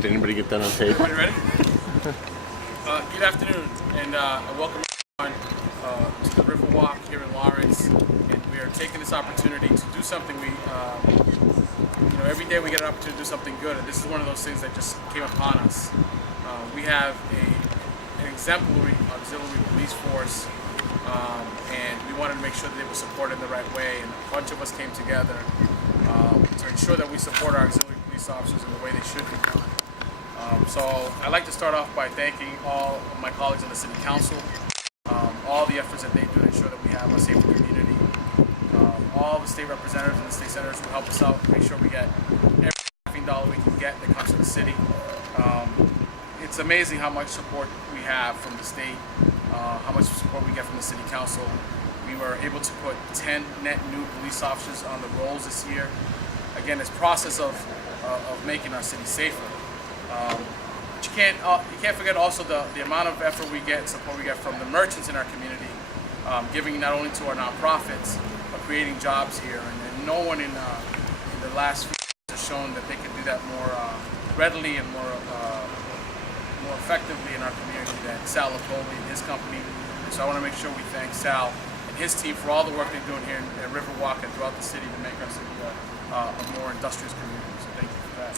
Did anybody get that on tape? Everybody ready? Good afternoon, and welcome everyone to the River Walk here in Lawrence. And we are taking this opportunity to do something every day we get an opportunity to do something good, and this is one of those things that just came upon us. We have an exemplary auxiliary police force, and we wanted to make sure that they were supported in the right way, and a bunch of us came together to ensure that we support our auxiliary police officers in the way they should be done. So I'd like to start off by thanking all of my colleagues on the City Council, all the efforts that they do to ensure that we have a safer community, all the state representatives and the state senators who help us out, make sure we get every dollar we can get that comes to the city. It's amazing how much support we have from the state, how much support we get from the City Council. We were able to put 10 net new police officers on the rolls this year. Again, this process of making our city safer. But you can't forget also the amount of effort we get, support we get from the merchants in our community, giving not only to our nonprofits, but creating jobs here. And no one in the last few years has shown that they can do that more readily and more effectively in our community than Sal Lupoli and his company. And so I want to make sure we thank Sal and his team for all the work they're doing here in Riverwalk and throughout the city to make our city a more industrious community. So thank you for that.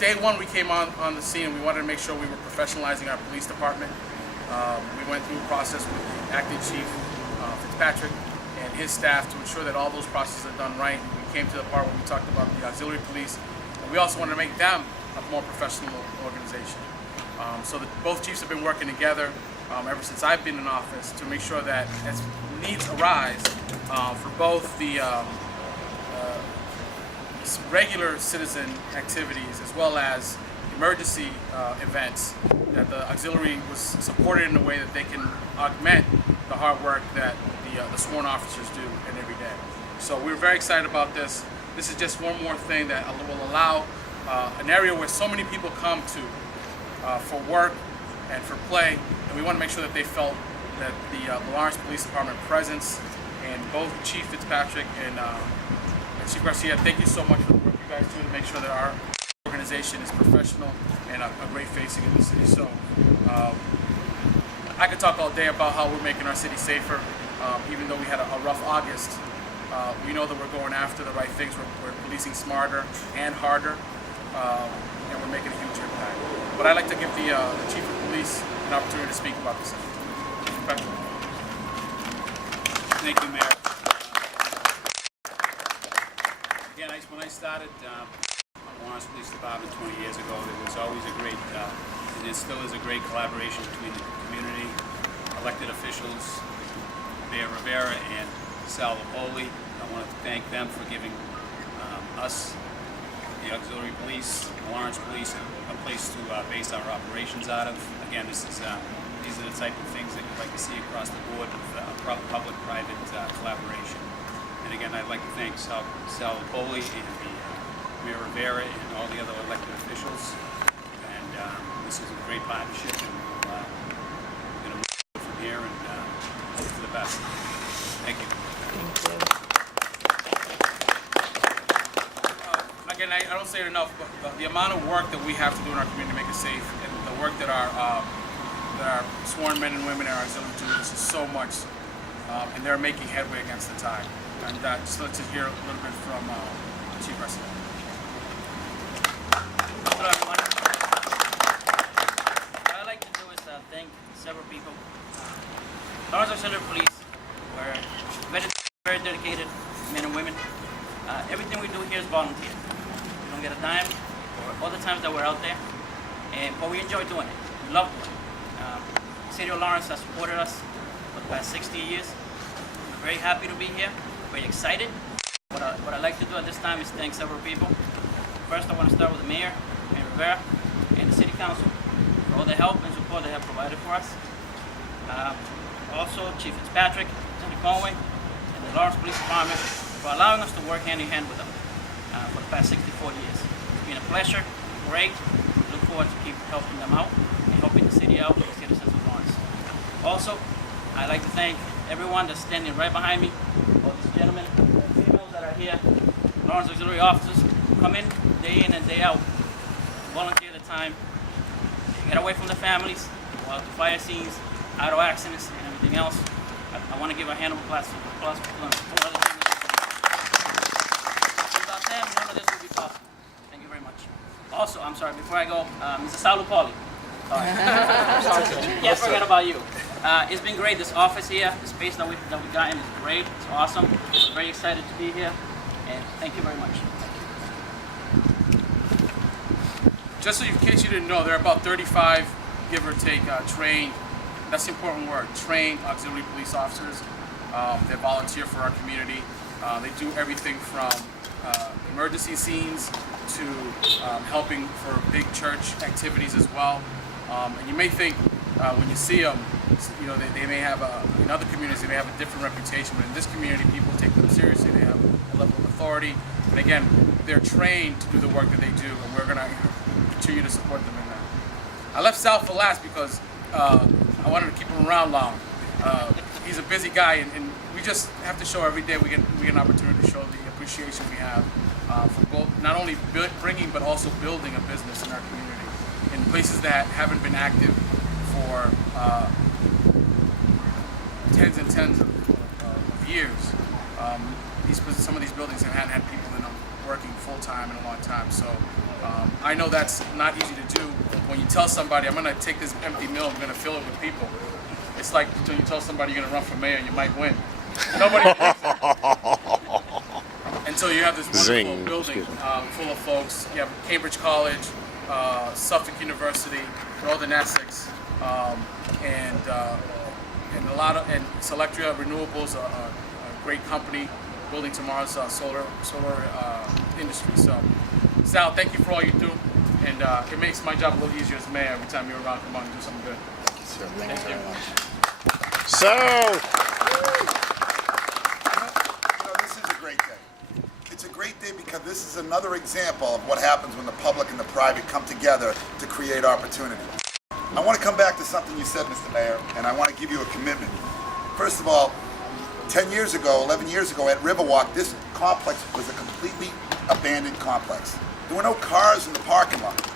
Day one we came on the scene and we wanted to make sure we were professionalizing our police department. We went through a process with the acting chief, Fitzpatrick, and his staff to ensure that all those processes are done right. We came to the part where we talked about the auxiliary police, and we also wanted to make them a more professional organization. Both chiefs have been working together ever since I've been in office to make sure that as needs arise for both the regular citizen activities as well as emergency events, that the auxiliary was supported in a way that they can augment the hard work that the sworn officers do every day. So we're very excited about this. This is just one more thing that will allow an area where so many people come to for work and for play, and we want to make sure that they felt that the Lawrence Police Department presence, and both Chief Fitzpatrick and Chief Garcia, thank you so much for the work you guys do to make sure that our organization is professional and a great facing in the city. So I could talk all day about how we're making our city safer. Even though we had a rough August, we know that we're going after the right things. We're policing smarter and harder, and we're making a huge impact. But I'd like to give the Chief of Police an opportunity to speak about this. Thank you, Mayor. Again, when I started Lawrence Police Department 20 years ago, there was always a great, and there still is a great collaboration between the community, elected officials, Mayor Rivera and Sal Lupoli. I want to thank them for giving us, the auxiliary police, the Lawrence Police, a place to base our operations out of. Again, these are the type of things that you'd like to see across the board with public-private collaboration. And again, I'd like to thank Sal Lupoli and the Mayor Rivera and all the other elected officials. And this is a great partnership, and we're going to move from here and hope for the best. Thank you. Again, I don't say it enough, but the amount of work that we have to do in our community to make it safe, and the work that our sworn men and women in our auxiliary do, is so much, and they're making headway against the tide. And just let's hear a little bit from Chief Garcia. Hello, everyone. What I'd like to do is thank several people. Lawrence Auxiliary Police, we're very dedicated men and women. Everything we do here is volunteer. We don't get a dime for all the times that we're out there, but we enjoy doing it. We love doing it. The City of Lawrence has supported us for the past 60 years. We're very happy to be here, very excited. What I'd like to do at this time is thank several people. First, I want to start with the Mayor, Mayor Rivera, and the City Council for all the help and support they have provided for us. Also, Chief Fitzpatrick, Senator Conway, and the Lawrence Police Department for allowing us to work hand in hand with them for the past 64 years. It's been a pleasure, great. We look forward to keep helping them out and helping the city out and the citizens of Lawrence. Also, I'd like to thank everyone that's standing right behind me, all these gentlemen and females that are here, Lawrence Auxiliary officers, come in day in and day out, volunteer the time, get away from the families, go out to fire scenes, auto accidents, and everything else. I want to give a hand of applause to all of the team. Without them, none of this would be possible. Thank you very much. Also, I'm sorry, before I go, Mr. Lupoli. Can't forget about you. It's been great. This office here, the space that we got in is great. It's awesome. We're very excited to be here, and thank you very much. Just so in case you didn't know, there are about 35, give or take, trained, that's the important word, trained auxiliary police officers. They volunteer for our community. They do everything from emergency scenes to helping for big church activities as well. And you may think when you see them, you know, they may have in other communities they may have a different reputation, but in this community people take them seriously. They have a level of authority, and again, they're trained to do the work that they do, and we're going to continue to support them in that. I left Sal for last because I wanted to keep him around long. He's a busy guy, and we just have to show every day we get an opportunity to show the appreciation we have for both not only bringing but also building a business in our community in places that haven't been active for tens and tens of years. Some of these buildings hadn't had people in them working full time in a long time. So I know that's not easy to do. When you tell somebody, I'm going to take this empty mill, I'm going to fill it with people. It's like until you tell somebody you're going to run for mayor, you might win. Nobody believes it. Until you have this wonderful building full of folks. You have Cambridge College, Suffolk University, Northern Essex, and Selectria Renewables, a great company building tomorrow's solar industry. So, Sal, thank you for all you do, and it makes my job a little easier as mayor every time you're around. Come on and do something good. Thank you very much. So, this is a great day. It's a great day because this is another example of what happens when the public and the private come together to create opportunity. I want to come back to something you said, Mr. Mayor, and I want to give you a commitment. First of all, 10 years ago, 11 years ago at Riverwalk, this complex was a completely abandoned complex. There were no cars in the parking lot.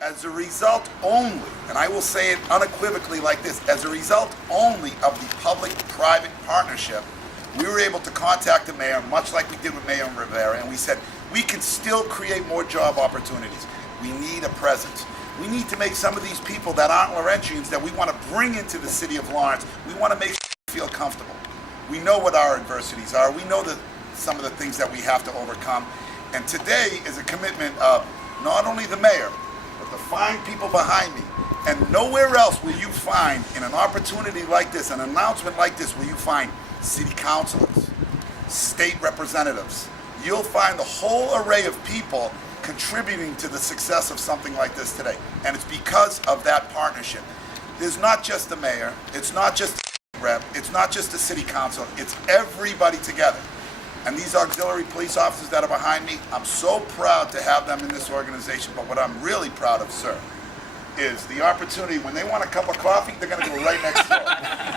As a result only, and I will say it unequivocally like this, as a result only of the public-private partnership, we were able to contact the mayor, much like we did with Mayor Rivera, and we said, we can still create more job opportunities. We need a presence. We need to make some of these people that aren't Laurentians that we want to bring into the city of Lawrence, we want to make sure they feel comfortable. We know what our adversities are. We know some of the things that we have to overcome. And today is a commitment of not only the mayor, but the fine people behind me. And nowhere else will you find, in an opportunity like this, an announcement like this, will you find city councilors, state representatives. You'll find the whole array of people contributing to the success of something like this today. And it's because of that partnership. There's not just the mayor, it's not just the rep, it's not just the city council, it's everybody together. And these auxiliary police officers that are behind me, I'm so proud to have them in this organization. But what I'm really proud of, sir, is the opportunity. When they want a cup of coffee, they're going to go right next door.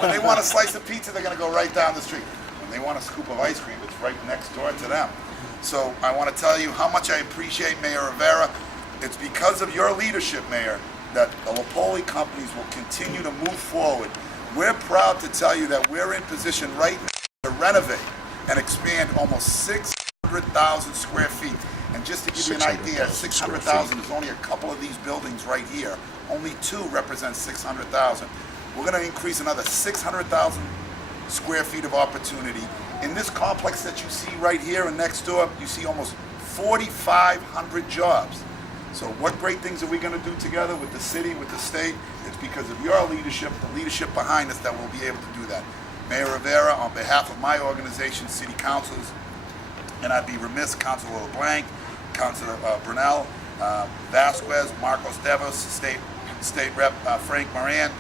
When they want a slice of pizza, they're going to go right down the street. When they want a scoop of ice cream, it's right next door to them. So I want to tell you how much I appreciate Mayor Rivera. It's because of your leadership, Mayor, that the Lupoli companies will continue to move forward. We're proud to tell you that we're in position right now to renovate and expand almost 600,000 square feet. And just to give you an idea, 600,000 is only a couple of these buildings right here. Only two represent 600,000. We're going to increase another 600,000 square feet of opportunity. In this complex that you see right here and next door, you see almost 4,500 jobs. So what great things are we going to do together with the city, with the state? It's because of your leadership, the leadership behind us, that we'll be able to do that. Mayor Rivera, on behalf of my organization, city councils, and I'd be remiss, Councilor LeBlanc, Councilor Brunel, Vasquez, Marcos Devos, State Rep Frank Moran,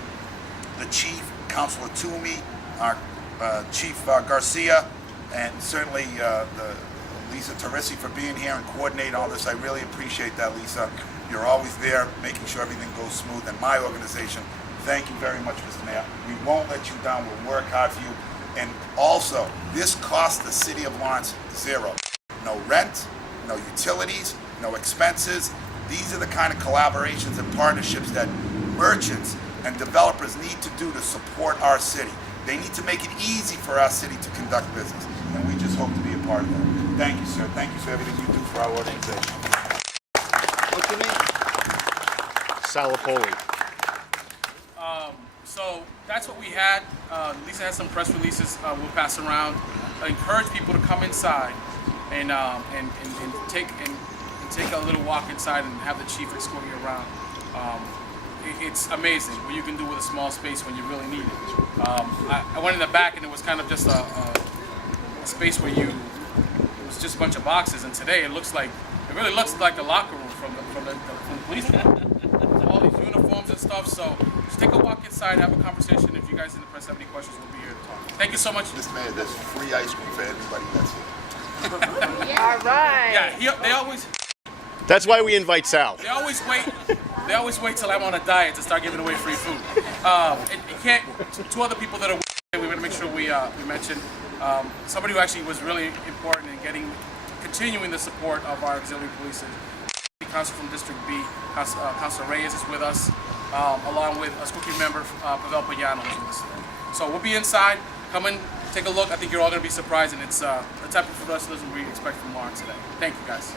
the Chief, Councilor Toomey, our Chief Garcia, and certainly the Lisa Teresi for being here and coordinating all this. I really appreciate that, Lisa. You're always there, making sure everything goes smooth. And my organization, thank you very much, Mr. Mayor. We won't let you down. We'll work hard for you. And also, this cost the city of Lawrence zero. No rent, no utilities, no expenses. These are the kind of collaborations and partnerships that merchants and developers need to do to support our city. They need to make it easy for our city to conduct business, and we just hope to be a part of that. Thank you, sir. Thank you for everything you do for our organization. What's your name? Sal Lupoli. So that's what we had. Lisa has some press releases we'll pass around. I encourage people to come inside and take a little walk inside and have the chief escort you around. It's amazing what you can do with a small space when you really need it. I went in the back and it was kind of just a space where it was just a bunch of boxes, and today it really looks like the locker room from the police department. All these uniforms and stuff, so just take a walk inside, have a conversation. If you guys in the press have any questions, we'll be here to talk. Thank you so much. Mr. Mayor, there's free ice cream for everybody that's here. All right. Yeah, they always That's why we invite Sal. They always wait till I'm on a diet to start giving away free food. It can't. Two other people that are we're going to make sure we mention somebody who actually was really important in continuing the support of our auxiliary police. Council from District B, Councilor Reyes is with us, along with a school committee member, Pavel Payano, who's with us today. So we'll be inside. Come in, take a look. I think you're all going to be surprised, and it's the type of professionalism we expect from Lawrence today. Thank you, guys.